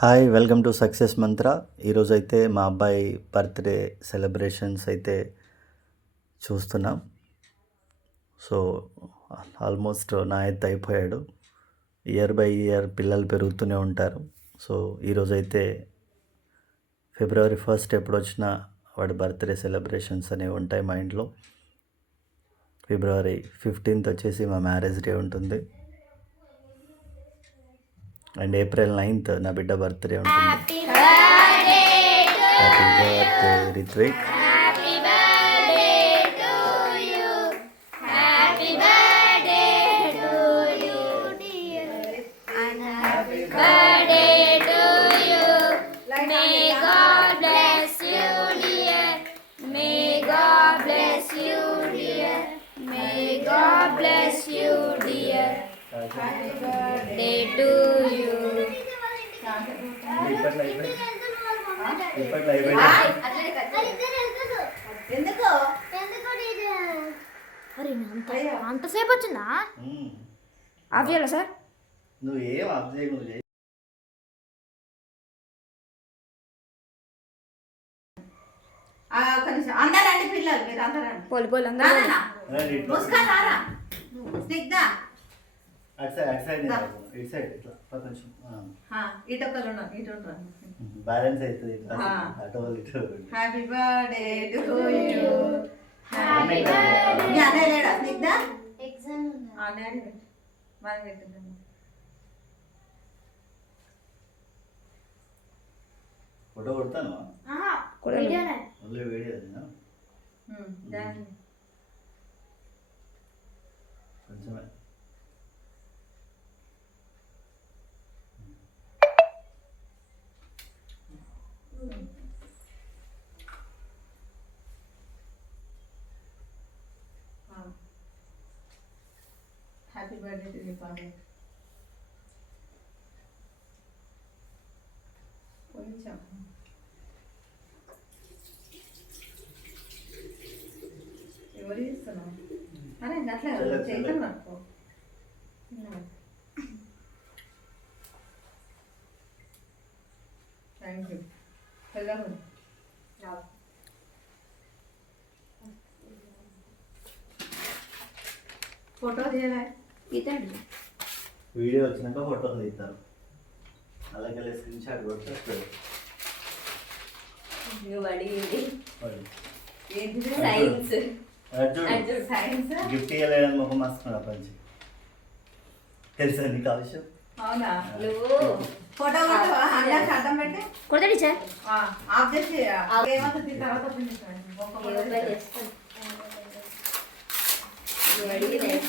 Hi welcome to success మంత్ర. ఈరోజు అయితే మా అబ్బాయి బర్త్డే సెలబ్రేషన్స్ అయితే చూస్తున్నాం. సో ఆల్మోస్ట్ నా ఎత్తు అయిపోయాడు. ఇయర్ బై ఇయర్ పిల్లలు పెరుగుతూనే ఉంటారు. సో ఈరోజు అయితే ఫిబ్రవరి ఫస్ట్ ఎప్పుడు వచ్చినా వాడి బర్త్డే సెలబ్రేషన్స్ అనేవి ఉంటాయి మా ఇంట్లో. ఫిబ్రవరి ఫిఫ్టీన్త్ వచ్చేసి మా మ్యారేజ్ డే ఉంటుంది. అండ్ ఏప్రిల్ నైన్త్ నా బిడ్డ బర్త్డే ఉంటుంది హ్యాపీ బర్త్డే రిత్విక్ ఎందుకు? అరే అంత అంతసేపు వచ్చిందా. ఆఫ్ చేయాలా సార్? నువ్వు ఏం అబ్జెక్ట్ నువ్వు చేయి. ఆ, ఒక్క నిమిషం. అందరు రండి పిల్లలు మీరు అందరు రండి పోలి పోలి. అందరూ రారా? స్నిగ్ధ? అటు సైడ్ అటు సైడ్ ఇటు సైడ్ ఇట్లా కొంచెం ఆ, ఇటు ఉన్నారు, ఇటు బ్యాలెన్స్ అవుతుంది ఇట్లా. ఆ. అటు వాళ్ళు ఇటు. Happy birthday to you Happy birthday. మీ అన్నయ్య లేడా? స్నిగ్ధ? ఎగ్జామ్ ఆ, డాడీ పెట్టు. మనం పెట్టుకుందాం ఫోటో కొడతాను వీడియో అదేనా? Happy birthday to you father కొంచెం ఎవరు ఇస్తున్నావు అరే అట్లా చెల్లె, చేతులు చెల్లె. పట్టుకో థ్యాంక్ యూ వెళ్ళము ఫోటో తీయలే ఇతండి వీడియో వచ్చినాక ఫోటోలు తీస్తారు. అలాగే స్క్రీన్ షాట్ కొడితే వస్తుంది. నువ్వు అడిగింది సైన్స్. సైన్స్ గిఫ్ట్ ఇవ్వలేదని ముఖం మస్తున్నాడు పంచి. తెలుసా నీకు విషయం? అవునా? నువ్వు ఫోటో కొట్టు అందరికి అడ్డం పెట్టి. కొడతాడు సార్ ఆ, ఆఫ్ చేసి ఏమంతా తీసిన తర్వాత open చేస్తాను. ఒక్క నేను ఫోటో open తీస్తాను. చేస్తాను. నువ్వు అడిగింది సైన్స్ ఏంటిది?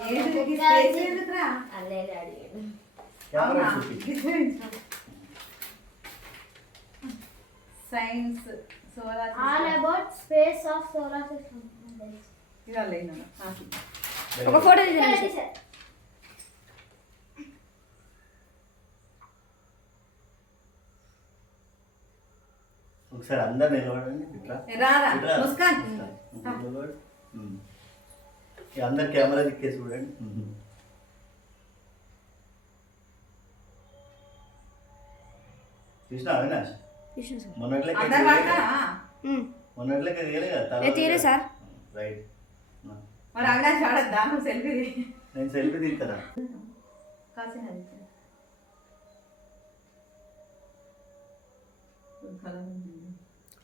ఈ స్పేస్ ఎందుకురా? అన్నయ్య అడిగాడు కెమెరా అవునా? చూపి science solar all about space of solar system ఇవాళ అయినా ఒక ఫోటో సార్ ఒకసారి అందరు నిలబడండి ఇట్లా అందరు కెమెరా దిక్కేసి చూడండి ఉమ్. చూసినా అవినాష్ చూసాను సార్ మొన్నట్లకి అందరు పడతారా మొన్నట్లకి తీయలే కదా ఏ, తీయలే సార్. రైట్ మరి అవినాష్ ఆడద్దా నువ్వు సెల్ఫీ నేను సెల్ఫీ తీస్తారా కాసిన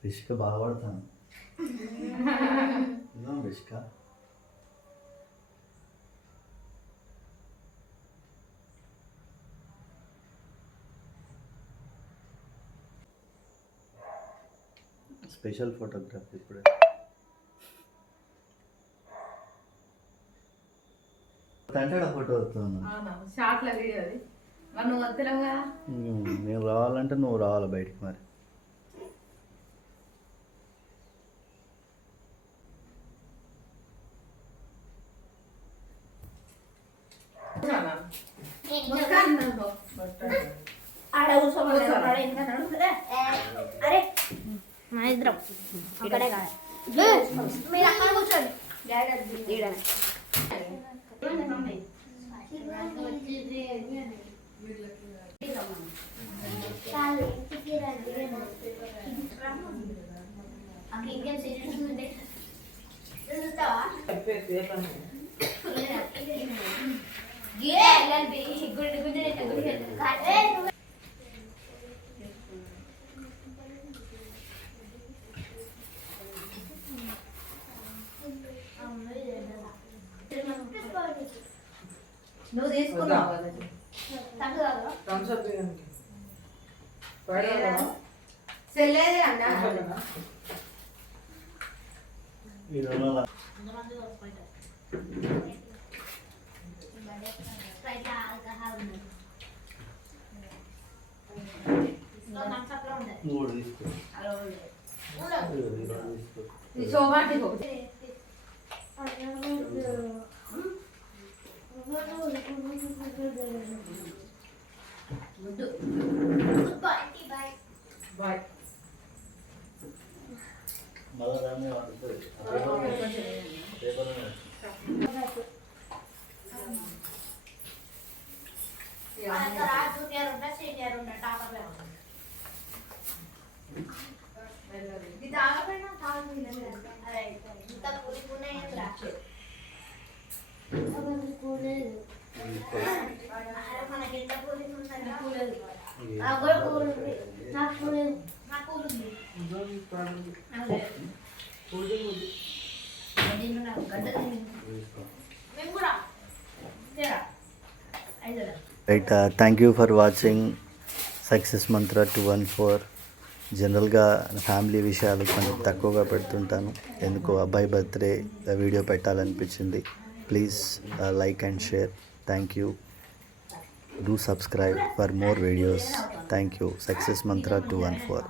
రిష్క బాగా పడతాను ఇదిగో రిష్క స్పెషల్ ఫోటోగ్రఫీ ఇప్పుడు. తంటాడ ఫోటో కదా నేను రావాలంటే నువ్వు రావాలి బయటికి మరి. ఆడ మా ఇద్దరం అక్కడే కాదు మీరు అక్కడ కూర్చోండి ఈడనే. అక్కడ ఇంకేం సీరియస్ ఉంది చూస్తావా గిరే వెళ్ళాలి గుడి గుడి గుడి కాదే నువ్వు తీసుకున్నావు కదా తగ్గుదాగా థమ్స్అప్ ఇవ్వండి. పడేదా? సెల్లేదే అన్న థమ్స్అప్ ఈ రెండు మూడు తీసుకో ఈ రెండు తీసుకో ఈ శోభాంటి ఒకటి బాయ్ మళ్ళీ వాడుతుంది పేపర్ మీద తాగు ఇంత పూరి ఎంత పూరి నాకు కూడా పూలు ఉంది నాకు పూలు నాకు పూలు ఉంది అదే నేను నాకు గడ్డ తీసుకో మేము కూడా జరా ఐదు right thank you for watching success Mantra two one four జనరల్గా ఫ్యామిలీ విషయాలు కొంచెం తక్కువగా పెడుతుంటాను ఎందుకో అబ్బాయి birthday video పెట్టాలనిపించింది please like and share thank you do subscribe for more videos thank you success Mantra two one four